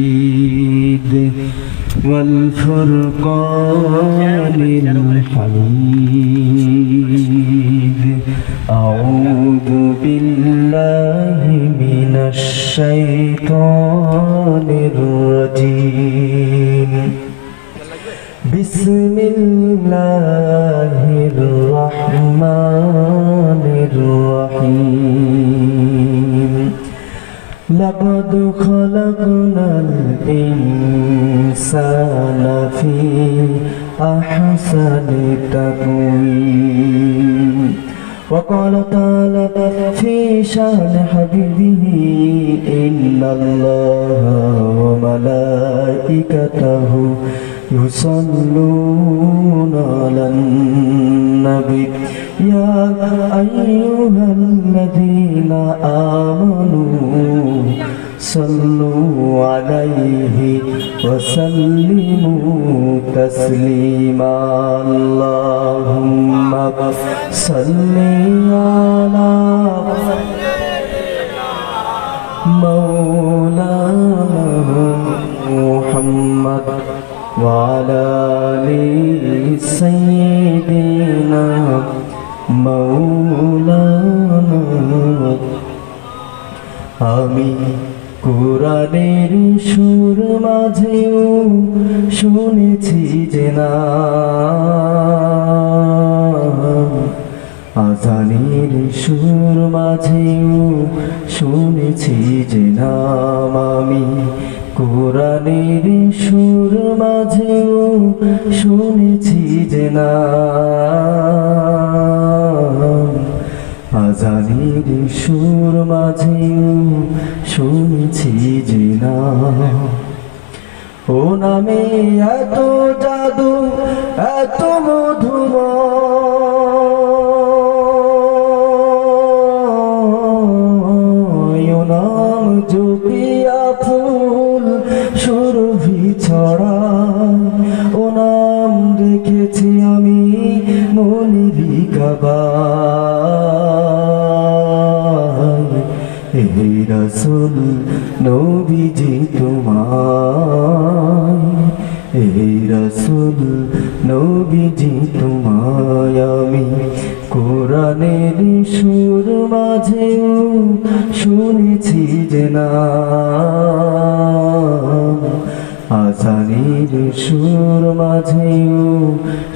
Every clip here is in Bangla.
المجيد والفرقان الحميد أعوذ بالله من الشيطان الرجيم بسم الله الرحمن الرحيم لقد خلقنا الإنسان في أحسن تقويم وقال تعالى في شأن حبيبه إن الله وملائكته يصلون على النبي يا أيها الذين آمنوا صلوا عليه وسلموا تسليما اللهم صل على مولانا محمد وعلى آل سيدنا مولانا আমি কোরআনের সুর মাঝেও শুনেছি যে না আজানের সুর মাঝেও শুনেছি যে নাম আমি কোরআনের সুর মাঝেও শুনেছি যে নাম আজানের সুর মাঝেও শুনেছি যে নাম ও নামে এত জাদু এত মধুময় ও নাম জপিয়া ফুল সুরভি ছড়া ও নাম রেখেছি আমি মনেরই কাবায় হে রাসূল নবীজি তোমায় হে রাসূল নবীজি তোমায় আমি কোরআনের সুর মাঝেও শুনেছি যে নাম আজানের সুর মাঝেও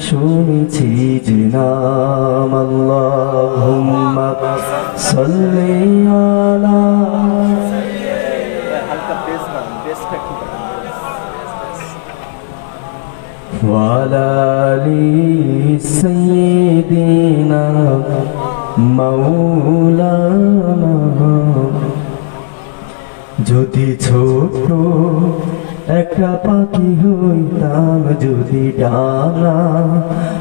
শুনেছি যে নাম আল্লাহুম্মা সাল্লি আলা ওয়ালা আলি সাইয়্যিদিনা মাওলানা যদি ছোট একটা পাখি হইতাম যদি ডানা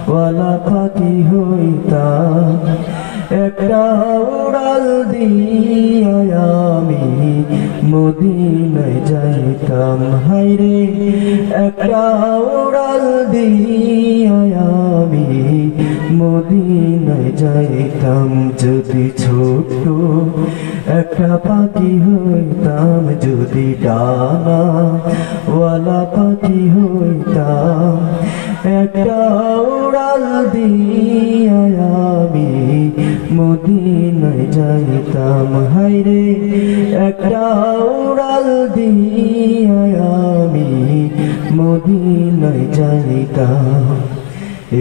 ওয়ালা পাখি হইতাম একটা উড়াল দিয়া আমি মদিনায় যাইতাম হায়রে একটা উড়াল দিয়া আমি মদিনায় যাইতাম যদি ছোট একটা পাখি হইতাম যদি ডানা ওয়ালা পাখি হইতাম একটা উড়াল দিয়া আমি মদিনায় যাইতাম হায়রে একটা উড়াল দিয়া আমি মদিনায় যাইতাম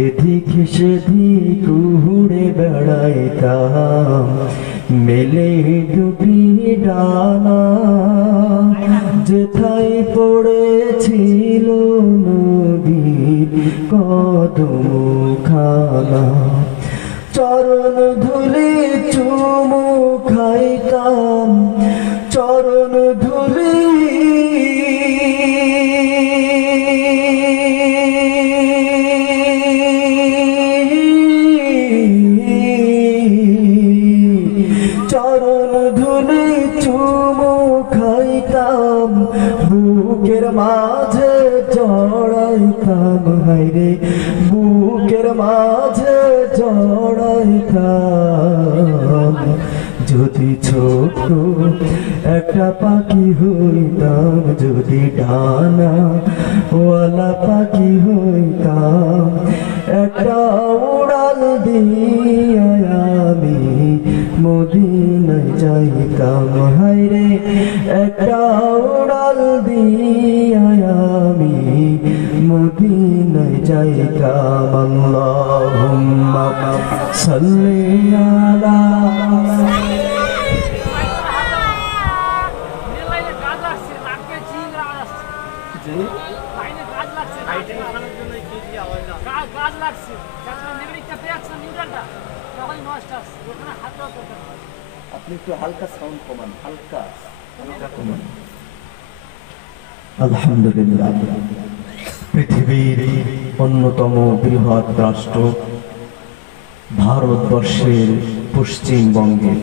এদিক সেদিক উড়ে বেড়াইতাম মেলে দুটি ডানা যেথায় পড়েছিল নবীর কদম খানা চরণ ধুলি চুমু খাইতাম চরণ ধুলি চরণ ধুলি চুমু খাইতাম বুকের মাঝে জড়াইতাম হায়রে বুকের মাঝে জড়াইতাম যদি ছোট একটা পাখি হইতাম যদি ডানা ওয়ালা পাখি হইতাম একটা উড়াল দিয়া আমি মদিনায় যাইতাম হায়রে একটা উড়াল দিয়া আমি মদিনায় যাইতাম আল্লাহুম্মা সাল্লি আলা আপনি একটু হালকা সাউন্ড কমান, হালকা কমান। আলহামদুলিল্লাহ, পৃথিবীর অন্যতম বৃহৎ রাষ্ট্র ভারতবর্ষের পশ্চিমবঙ্গে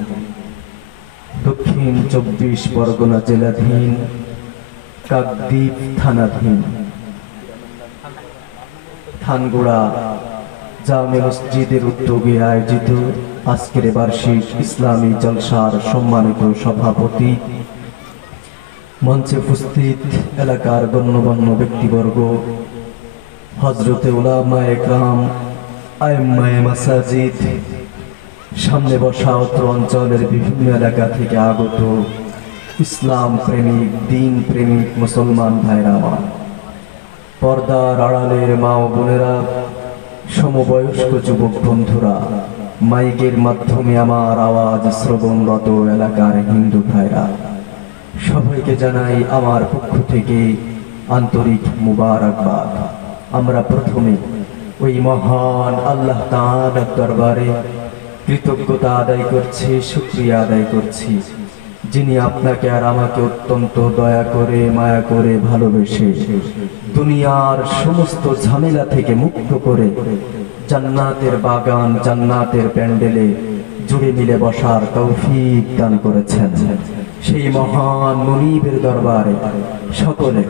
দক্ষিণ 24 পরগনা জেলাধীন কাকদ্বীপ থানাধীন থানগুড়া জামে মসজিদের উদ্যোগে আয়োজিত আজকের বার্ষিক ইসলামী জলসার সম্মানিত সভাপতি, মঞ্চে উপস্থিত এলাকার গণ্যমান্য ব্যক্তিবর্গ, হযরতে উলামায়ে কেরাম, আইম্মায়ে মাসাজিদ, সামনে বসা অত্র অঞ্চলের বিভিন্ন এলাকা থেকে আগত ইসলাম প্রেমিক, দিন প্রেমিক মুসলমান ভাইরা আমার, পর্দার আড়ালের মা ও বোনেরা, সমবয়স্ক যুবক বন্ধুরা, মাইকের মাধ্যমে আমার আওয়াজ শ্রবণরত এলাকার হিন্দু ভাইরা, সবাইকে জানাই আমার পক্ষ থেকে আন্তরিক মুবারকবাদ। আমরা প্রথমে ওই মহান আল্লাহ তাআলার দরবারে কৃতজ্ঞতা আদায় করছি, শুকরিয়া আদায় করছি, যিনি আপনাকে আর আমাকে অত্যন্ত দয়া করে, মায়া করে, ভালোবেসে দুনিয়ার সমস্ত ঝামেলা থেকে মুক্ত করে জান্নাতের বাগান, জান্নাতের প্যান্ডেলে জুড়ে মিলে বসার তৌফিক দান করেছেন। সেই মহান মুনিবের দরবারে সকলে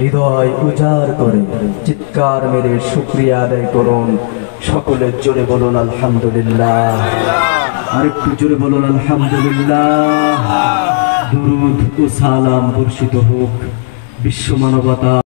হৃদয় উজাড় করে চিৎকার মেরে শুকরিয়া আদায় করুন। সকলে জোরে বলুন আলহামদুলিল্লাহ, আরেকটু জোরে বলুন আলহামদুলিল্লাহ। দুরূদ ও সালাম বর্ষিত হোক বিশ্ব মানবতা